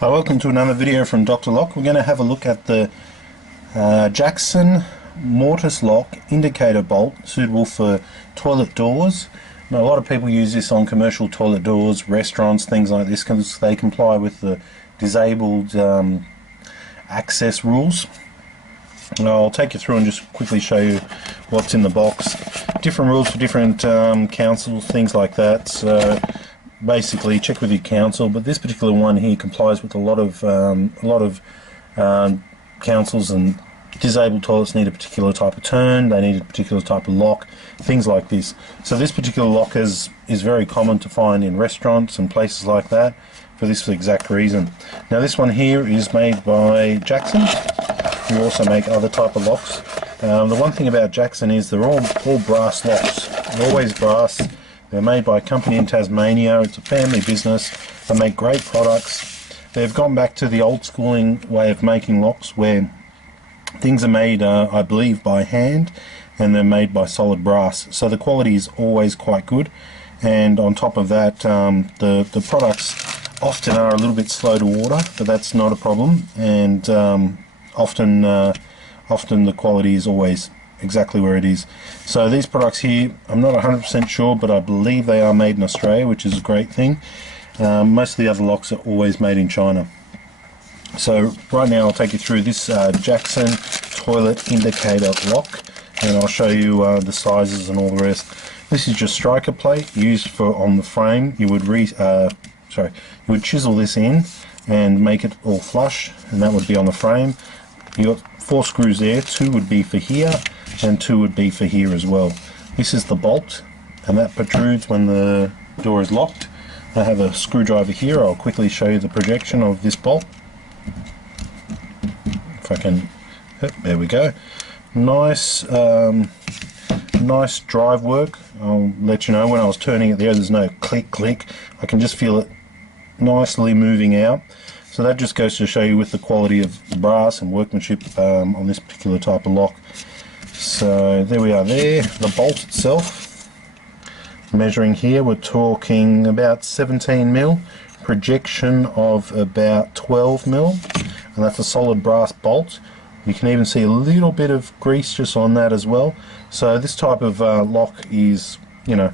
Welcome to another video from Dr. Lock. We're going to have a look at the Jackson Mortice lock indicator bolt suitable for toilet doors. Now, a lot of people use this on commercial toilet doors, restaurants, things like this, because they comply with the disabled access rules. I'll take you through and just quickly show you what's in the box. Different rules for different councils, things like that. So basically check with your council, but this particular one here complies with a lot of councils, and disabled toilets need a particular type of turn, they need a particular type of lock, things like this. So this particular lock is very common to find in restaurants and places like that for this exact reason. Now this one here is made by Jackson, who also make other type of locks. The one thing about Jackson is they're all brass locks. They're always brass. They're made by a company in Tasmania. It's a family business. They make great products. They've gone back to the old schooling way of making locks, where things are made, I believe, by hand, and they're made by solid brass. So the quality is always quite good. And on top of that, the products often are a little bit slow to order, but that's not a problem. And often the quality is always exactly where it is. So these products here, I'm not 100% sure, but I believe they are made in Australia, which is a great thing. Most of the other locks are always made in China. So right now I'll take you through this Jackson toilet indicator lock, and I'll show you the sizes and all the rest. This is just striker plate used for on the frame. You would chisel this in and make it all flush, and that would be on the frame. You got 4 screws there. 2 would be for here, and 2 would be for here as well. This is the bolt, and that protrudes when the door is locked. I have a screwdriver here. I'll quickly show you the projection of this bolt. If I can, there we go. Nice drive work. I'll let you know when I was turning it there's no click click. I can just feel it nicely moving out. So that just goes to show you with the quality of the brass and workmanship on this particular type of lock. So there we are there. The bolt itself, measuring here, we're talking about 17mm, projection of about 12mm, and that's a solid brass bolt. You can even see a little bit of grease just on that as well. So this type of lock is, you know,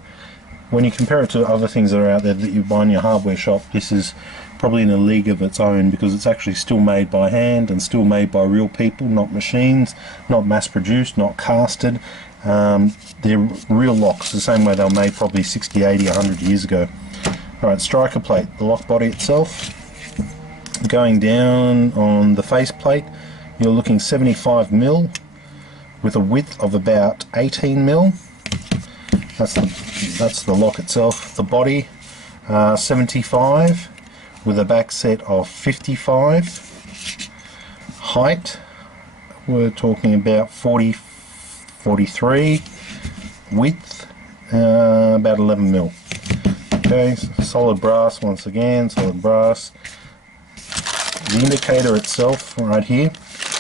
when you compare it to other things that are out there that you buy in your hardware shop, this is probably in a league of its own, because it's actually still made by hand and still made by real people, not machines, not mass produced, not casted. They're real locks, the same way they were made probably 60, 80, 100 years ago. Alright, striker plate, the lock body itself. Going down on the face plate, you're looking 75mm with a width of about 18mm. That's the lock itself. The body, 75 with a backset of 55. Height, we're talking about 40, 43. Width, about 11mm. Okay, solid brass once again, solid brass. The indicator itself right here,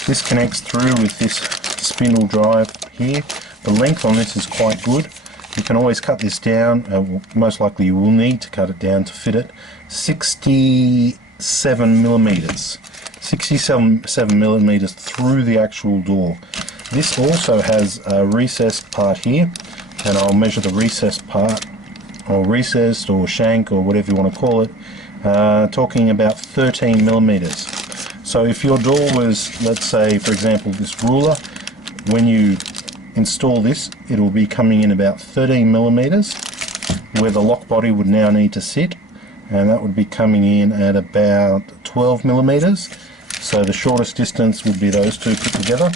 this connects through with this spindle drive here. The length on this is quite good. You can always cut this down, most likely you will need to cut it down to fit it. 67mm. 67mm through the actual door. This also has a recessed part here, and I'll measure the recessed part, or recessed or shank or whatever you want to call it, talking about 13mm. So if your door was, let's say for example this ruler, when you install this, it will be coming in about 13mm, where the lock body would now need to sit, and that would be coming in at about 12mm. So the shortest distance would be those two put together.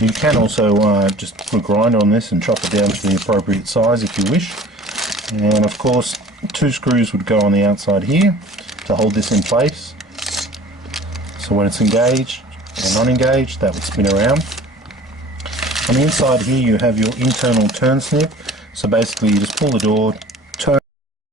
You can also just put a grinder on this and chop it down to the appropriate size if you wish. And of course 2 screws would go on the outside here to hold this in place. So when it's engaged or not engaged, that would spin around. On the inside here you have your internal turn snip. So basically you just pull the door,